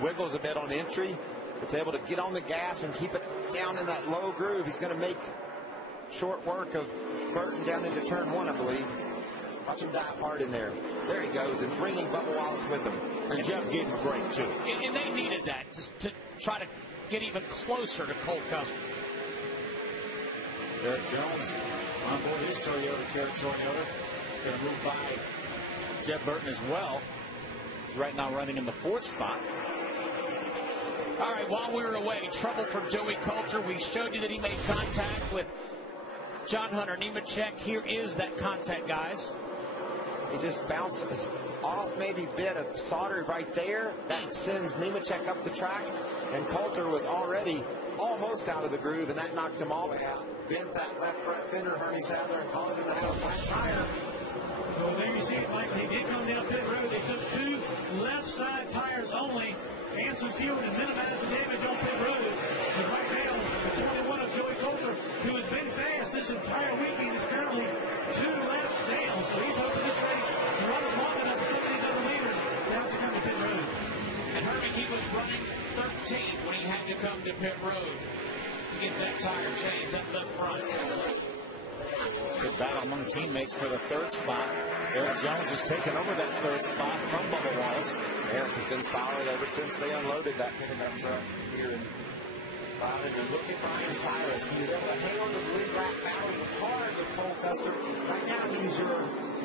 wiggles a bit on entry. It's able to get on the gas and keep it down in that low groove. He's going to make short work of Burton down into turn 1, I believe. Watch him dive hard in there. There he goes, and bringing Bubba Wallace with him. And Jeff gave him a break, too. And they needed that just to try to get even closer to Cole Custer. Eric Jones on board his Toyota Toyota. Going to move by Jeff Burton as well. He's right now running in the 4th spot. All right, while we were away, trouble for Joey Coulter. We showed you that he made contact with John Hunter Nemechek. Here is that contact, guys. He just bounces off maybe a bit of solder right there. That sends Nemechek up the track. And Coulter was already almost out of the groove, and that knocked him all the way out. Bent that left front fender, Hermie Sadler, and caused him to have a flat tire. Well, there you see it, Mike. They did come down pit road. They took 2 left side tires only, and some fuel to minimize the damage on pit road. And right now, the 21 of Joey Coulter, who has been fast this entire weekend, is currently 2 laps down. So he's hoping this race runs long enough for some of these other leaders now to come to pit road. And Hermie, he was running 13th when he had to come to pit road to get that tire changed up the front. Good battle among teammates for the 3rd spot. Eric Jones has taken over that 3rd spot from Bubba Wallace. Eric has been solid ever since they unloaded that pickup truck here in Bobbitt. And look at Brian Silas. He's able to hang on to the lead lap, battling hard with Cole Custer. Right now, he's your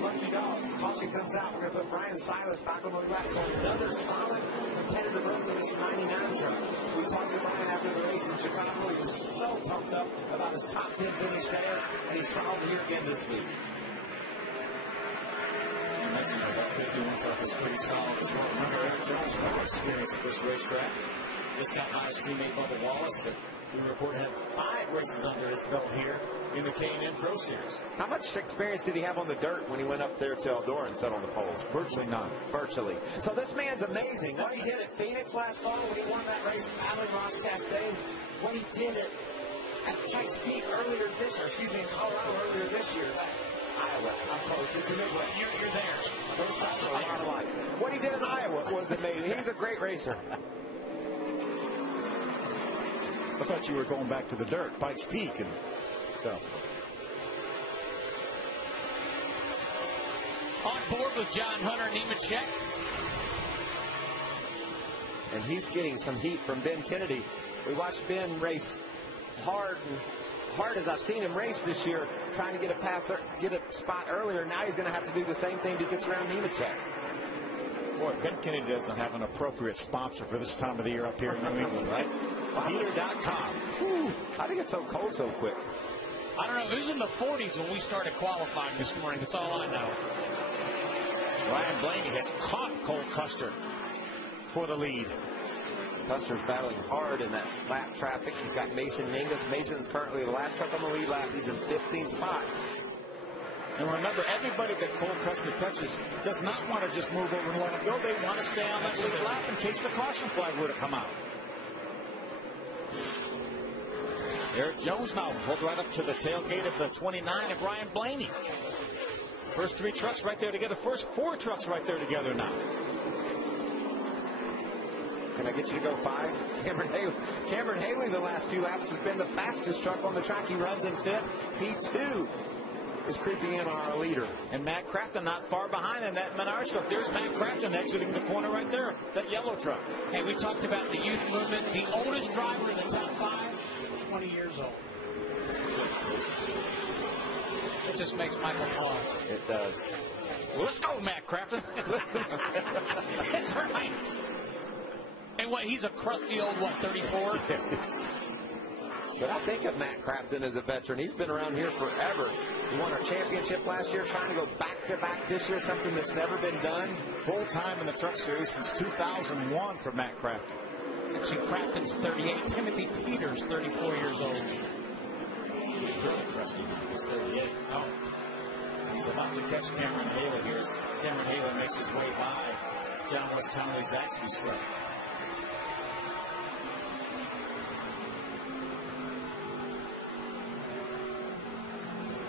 lucky dog. Caution comes out. We're going to put Brian Silas back on the lap. So another solid competitive run for this 99 truck. We talked to Brian after the race in Chicago. He was so pumped up about his top 10 finish there, and he's solid here again this week. And that's that 51 truck is pretty solid as well. Remember, Eric Jones, no experience at this racetrack. This guy now his teammate Bubba Wallace, that we report had 5 races under his belt here in the K&N Pro Series. How much experience did he have on the dirt when he went up there to Eldora and sat on the poles? Virtually none. Virtually. So this man's amazing. What he did at Phoenix last fall when he won that race battling Ross Chastain, what he did at Pikes Peak earlier this year, excuse me, in Colorado earlier this year, Iowa, I'm close, it's a Midway. You're there. Both sides are a lot alike. What he did in Iowa was amazing. He's a great racer. I thought you were going back to the dirt, Pikes Peak and stuff. On board with John Hunter Nemechek. And he's getting some heat from Ben Kennedy. We watched Ben race hard as I've seen him race this year, trying to get a pass, get a spot earlier. Now he's going to have to do the same thing to get around Nemechek. Boy, Ben Kennedy doesn't have an appropriate sponsor for this time of the year up here in New England, right? Heater.com. How did it get so cold so quick? I don't know. It was in the 40s when we started qualifying this morning. That's all I know. Ryan Blaney has caught Cole Custer for the lead. Custer's battling hard in that lap traffic. He's got Mason Mingus. Mason's currently the last truck on the lead lap. He's in 15th spot. And remember, everybody that Cole Custer catches does not want to just move over and let him go. They want to stay on that lead lap in case the caution flag were to come out. Eric Jones now pulled right up to the tailgate of the 29 of Ryan Blaney. First 3 trucks right there together. First 4 trucks right there together now. Can I get you to go 5? Cameron Haley the last few laps has been the fastest truck on the track. He runs in 5th. He too is creeping in on our leader. And Matt Crafton not far behind in that Menards truck. There's Matt Crafton exiting the corner right there. That yellow truck. Hey, we talked about the youth movement. The oldest driver in the top 5, 20 years old. It just makes Michael pause. It does. Well, let's go, Matt Crafton. That's right. And what, he's a crusty old, 34? But I think of Matt Crafton as a veteran. He's been around here forever. He won our championship last year, trying to go back-to-back this year, something that's never been done. Full-time in the truck series since 2001 for Matt Crafton. Actually, Crafton's 38. Timothy Peters, 34 years old. He's really crusty. He's 38. Oh. He's about to catch Cameron Haley. Here's Cameron Haley makes his way by John West Townley Zaxby's truck.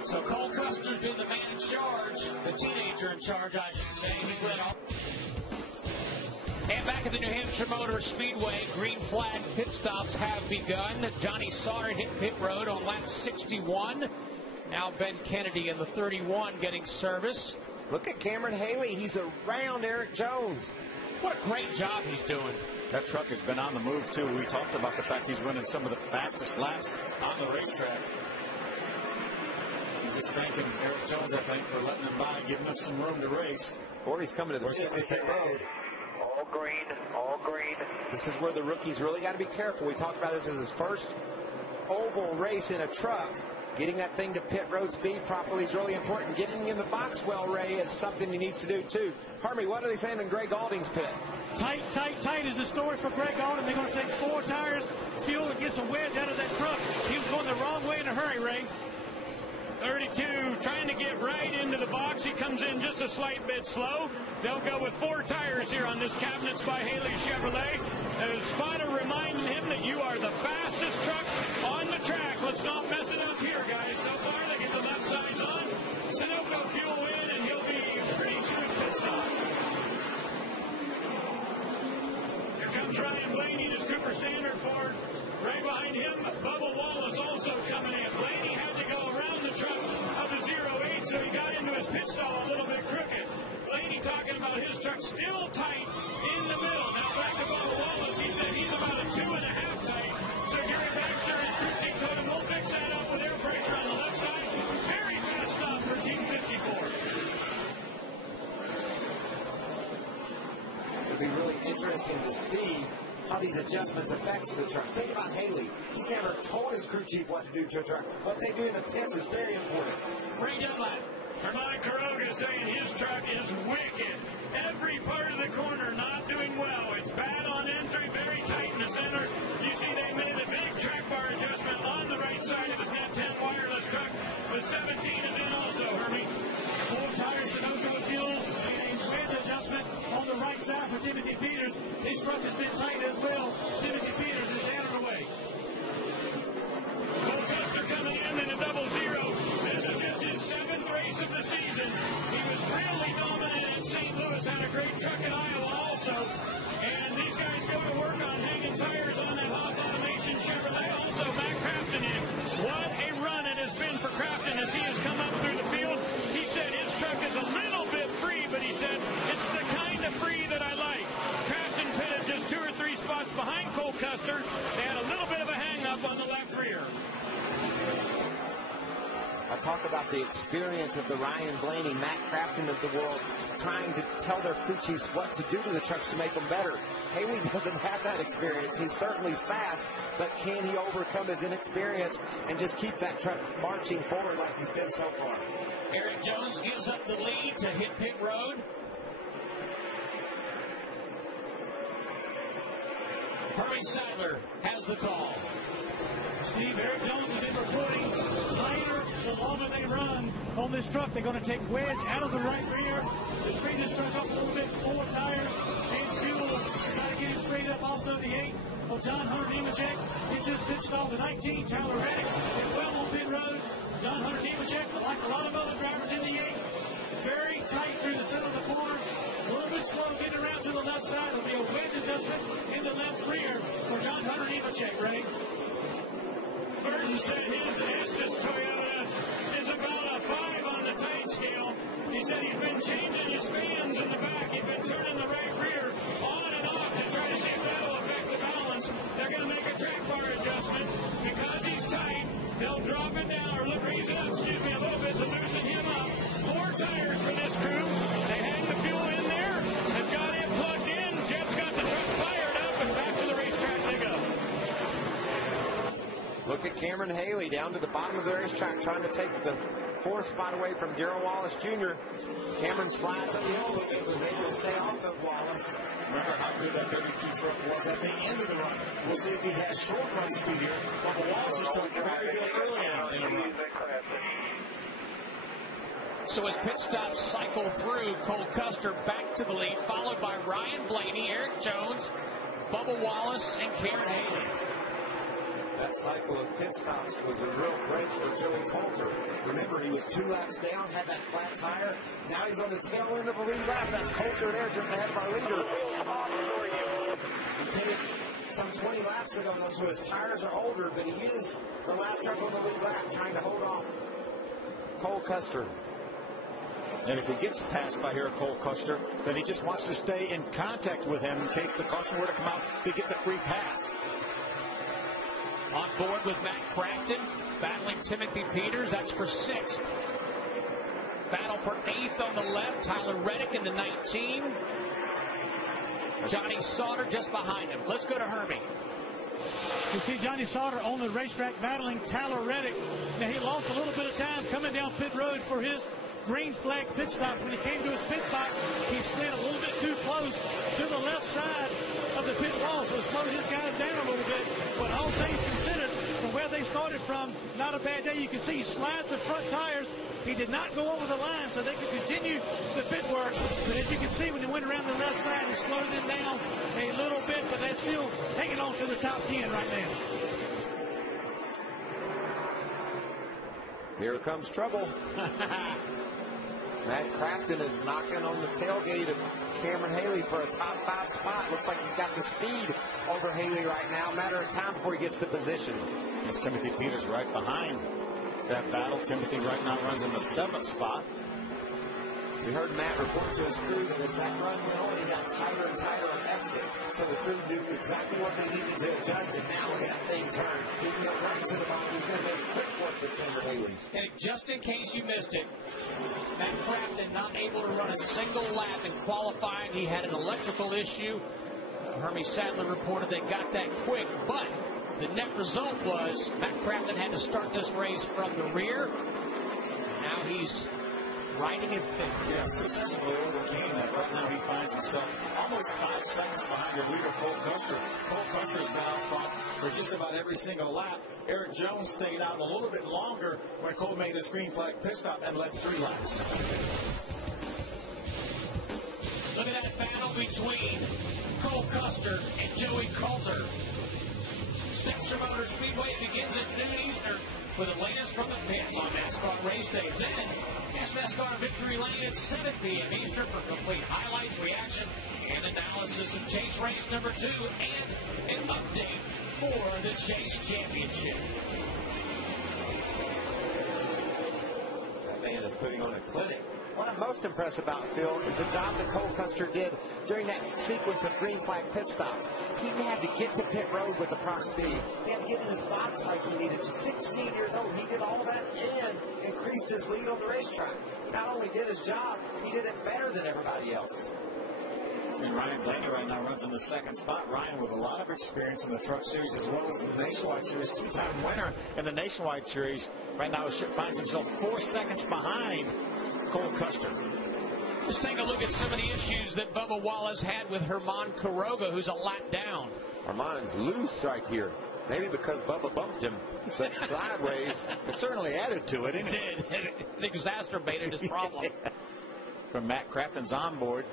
So Cole Custer's been the man in charge, the teenager in charge, I should say. He's led off. And back at the New Hampshire Motor Speedway, green flag pit stops have begun. Johnny Sauter hit pit road on lap 61. Now Ben Kennedy in the 31 getting service. Look at Cameron Haley. He's around Eric Jones. What a great job he's doing. That truck has been on the move, too. We talked about the fact he's running some of the fastest laps on the racetrack. Just thanking Eric Jones, I think, for letting him by, giving him some room to race. Or he's coming to the pit road. All green, all green. This is where the rookies really got to be careful. We talked about this as his first oval race in a truck. Getting that thing to pit road speed properly is really important. Getting in the box well, Ray, is something he needs to do, too. Hermie, what are they saying in Greg Alding's pit? Tight, tight, tight is the story for Greg Alding. They're going to take 4 tires, fuel, and get some wedge out of that truck. He was going the wrong way in a hurry, Ray. 32 trying to get right into the box. He comes in just a slight bit slow. They'll go with 4 tires here on this Cabinets by Haley Chevrolet. A spotter reminding him that you are the fastest truck on the track. Let's not mess it up here, guys. So far, they get the left sides on. Sunoco fuel in, and he'll be pretty smooth pit stop. Here comes Ryan Blaney, his Cooper Standard Ford. Right behind him, Bubba Wallace also coming in. Blaney had to go around the truck of the 08, so he got into his pit stall a little bit crooked. Blaney talking about his truck still tight in the middle. Now back to Bubba Wallace. He said he's about a 2.5 tight. So Gary Baxter, his crew chief, told him we'll fix that up with air pressure on the left side. Very fast stop for Team 54. It'll be really interesting to see how these adjustments affects the truck. Think about Haley. He's never told his crew chief what to do to a truck. What they do in the pits is very important. Ray Dunlap. Hermine Caroga saying his truck is wicked. Every part of the corner not doing well. It's bad on entry, very tight in the center. You see they made a big track bar adjustment on the right side of his Net 10 wireless truck. But 17 is in also, Hermie. 4 tires, Sunoco fuel, and a wedge adjustment on the right side for Timothy Peters. His truck has been tight as well. Timothy Peters is down and away. Cole Custer coming in a 0-0. This is just his 7th race of the season. He was really dominant in St. Louis, had a great truck in Iowa also. And these guys go to work on hanging tires on that Haas Automation Chevrolet. Also, Matt Crafton in. What a run it has been for Crafton as he has come up through the field. He said his truck is a little bit free, but he said it's the kind of free that I like. Crafton pitted just 2 or 3 spots behind Cole Custer. They had a little bit of a hang-up on the left rear. I talk about the experience of the Ryan Blaney, Matt Crafton of the world, trying to tell their crew chiefs what to do to the trucks to make them better. Haley doesn't have that experience. He's certainly fast, but can he overcome his inexperience and just keep that truck marching forward like he's been so far? Eric Jones gives up the lead to hit pit road. Hermie Sadler has the call. Steve, Eric Jones has been reporting tighter the longer they run on this truck. They're going to take wedge out of the right rear to straighten this truck up a little bit. 4 tires and fuel. Try to get him straight up. Also the 8 of John Hunter Nemechek. It's just pit stall. The 19, Tyler Reddick, is well on pit road. John Hunter Nemechek, like a lot of other drivers in the 8, very tight through the center of the corner. A little bit slow getting around to the left side. It'll be a wedge adjustment in the left rear for John Hunter Nemechek, Ray. Burton said his Estes Toyota is about a 5 on the tight scale. He said he's been changing his fans in the back. He's been turning the right rear on and off to try to see if that'll affect the balance. They're going to make a track bar adjustment. Because he's tight, they'll drop it down or raise it up, a little bit to loosen him up. 4 tires for this crew. They hang the fuel in there. They've got it plugged in. Jeff's got the truck fired up, and back to the racetrack they go. Look at Cameron Haley down to the bottom of the racetrack trying to take the 4th spot away from Darrell Wallace Jr. Cameron slides up the hill a little bit, was able to stay off of Wallace. Remember how good that 32 truck was at the end of the run. We'll see if he has short run speed here. Bubba Wallace's truck very good early on in the run. So as pit stops cycle through, Cole Custer back to the lead, followed by Ryan Blaney, Eric Jones, Bubba Wallace, and Cameron Haley. That cycle of pit stops was a real break for Joey Coulter. Remember, he was 2 laps down, had that flat tire. Now he's on the tail end of a lead lap. That's Coulter there just ahead of our leader. laps ago, so his tires are older, but he is the last truck on the lead lap trying to hold off Cole Custer. And if he gets passed by here, Cole Custer, then he just wants to stay in contact with him in case the caution were to come out to get the free pass. On board with Matt Crafton, battling Timothy Peters. That's for 6th. Battle for 8th on the left. Tyler Reddick in the 19. Johnny Sauter just behind him. Let's go to Hermie. You see Johnny Sauter on the racetrack battling Tyler Reddick. Now he lost a little bit of time coming down pit road for his green flag pit stop. When he came to his pit box, he slid a little bit too close to the left side of the pit wall, so it slowed his guys down a little bit. But all things considered, from where they started from, not a bad day. You can see he slides the front tires. He did not go over the line, so they could continue the pit work. But as you can see, when they went around the left side, it slowed them down a little bit, but they're still hanging on to the top 10 right now. Here comes trouble. Matt Crafton is knocking on the tailgate of Cameron Haley for a top 5 spot. Looks like he's got the speed over Haley right now. Matter of time before he gets the position. It's Timothy Peters right behind that battle. Timothy right now runs in the 7th spot. We heard Matt report to his crew that as that run went on, he got tighter and tighter on exit. So the crew knew exactly what they needed to adjust, and now look at that thing turn. He can go right to the bottom. He's going to make quick work with Cameron Haley. And just in case you missed it, Matt Crafton not able to run a single lap in qualifying. He had an electrical issue. Hermie Sadler reported they got that quick, but the net result was Matt Crafton had to start this race from the rear. Now he's riding in 5th. Yeah, successfully overcame that. Right now he finds himself almost 5 seconds behind your leader, Cole Custer. Cole Custer's been out front for just about every single lap. Eric Jones stayed out a little bit longer when Cole made his green flag pit stop and led 3 laps. Look at that battle between Cole Custer and Joey Coulter. Steps Motor Speedway begins at noon Eastern with the latest from the pits on NASCAR race day. Then, catch NASCAR Victory Lane at 7 p.m. Eastern for complete highlights, reaction, and analysis of Chase race number 2 and an update for the Chase Championship. That man is putting on a clinic. What I'm most impressed about, Phil, is the job that Cole Custer did during that sequence of green flag pit stops. He had to get to pit road with the proper speed. He had to get in his box like he needed to. 16 years old, he did all that and increased his lead on the racetrack. He not only did his job, he did it better than everybody else. And Ryan Blaney right now runs in the 2nd spot. Ryan with a lot of experience in the Truck Series as well as in the Nationwide Series. 2-time winner in the Nationwide Series. Right now finds himself 4 seconds behind Cole Custer. Let's take a look at some of the issues that Bubba Wallace had with Herman Quiroga, who's a lap down. Herman's loose right here. Maybe because Bubba bumped him, but sideways. It certainly added to it, It did. It exacerbated his problem. From Matt Crafton's onboard.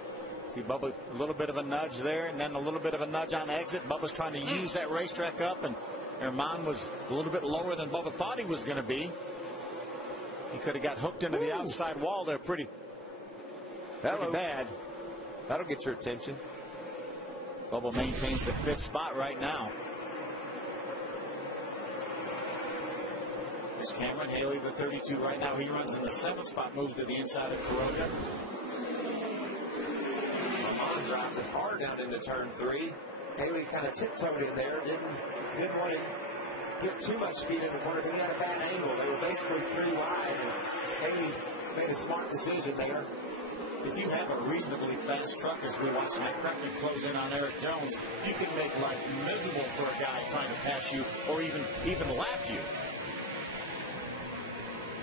See Bubba, a little bit of a nudge there, and then a little bit of a nudge on exit. Bubba's trying to use that racetrack up, and Herman was a little bit lower than Bubba thought he was going to be. He could have got hooked into the outside wall there pretty bad. That'll get your attention. Bubba maintains the 5th spot right now. There's Cameron Haley, the 32 right now. He runs in the 7th spot, moves to the inside of Quiroga. Herman drives it hard down into turn 3. Haley kind of tiptoed in there. Didn't want to get too much speed in the corner because he had a bad angle. They were basically 3 wide, and Haley made a smart decision there. If you have a reasonably fast truck, as we watch Matt Crafton close in on Eric Jones, you can make life miserable for a guy trying to pass you or even lap you.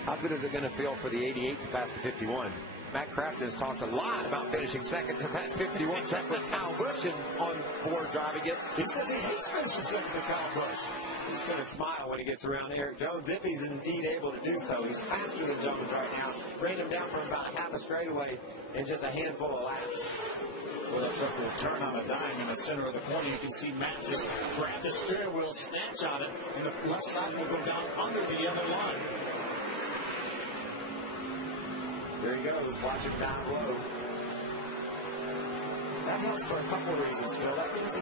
How good is it going to feel for the 88 to pass the 51? Matt Crafton has talked a lot about finishing second to that 51 truck with Kyle Busch on board driving it. He says he hates finishing second to Kyle Busch. He's going to smile when he gets around Eric Jones, if he's indeed able to do so. He's faster than Jones right now. Ran him down from about half a straightaway in just a handful of laps. Well, that truck will turn on a dime in the center of the corner. You can see Matt just grab the steering wheel, snatch on it, and the left side will go down under the yellow line. There he goes. Watch him down low. That helps for a couple of reasons, Phil. That means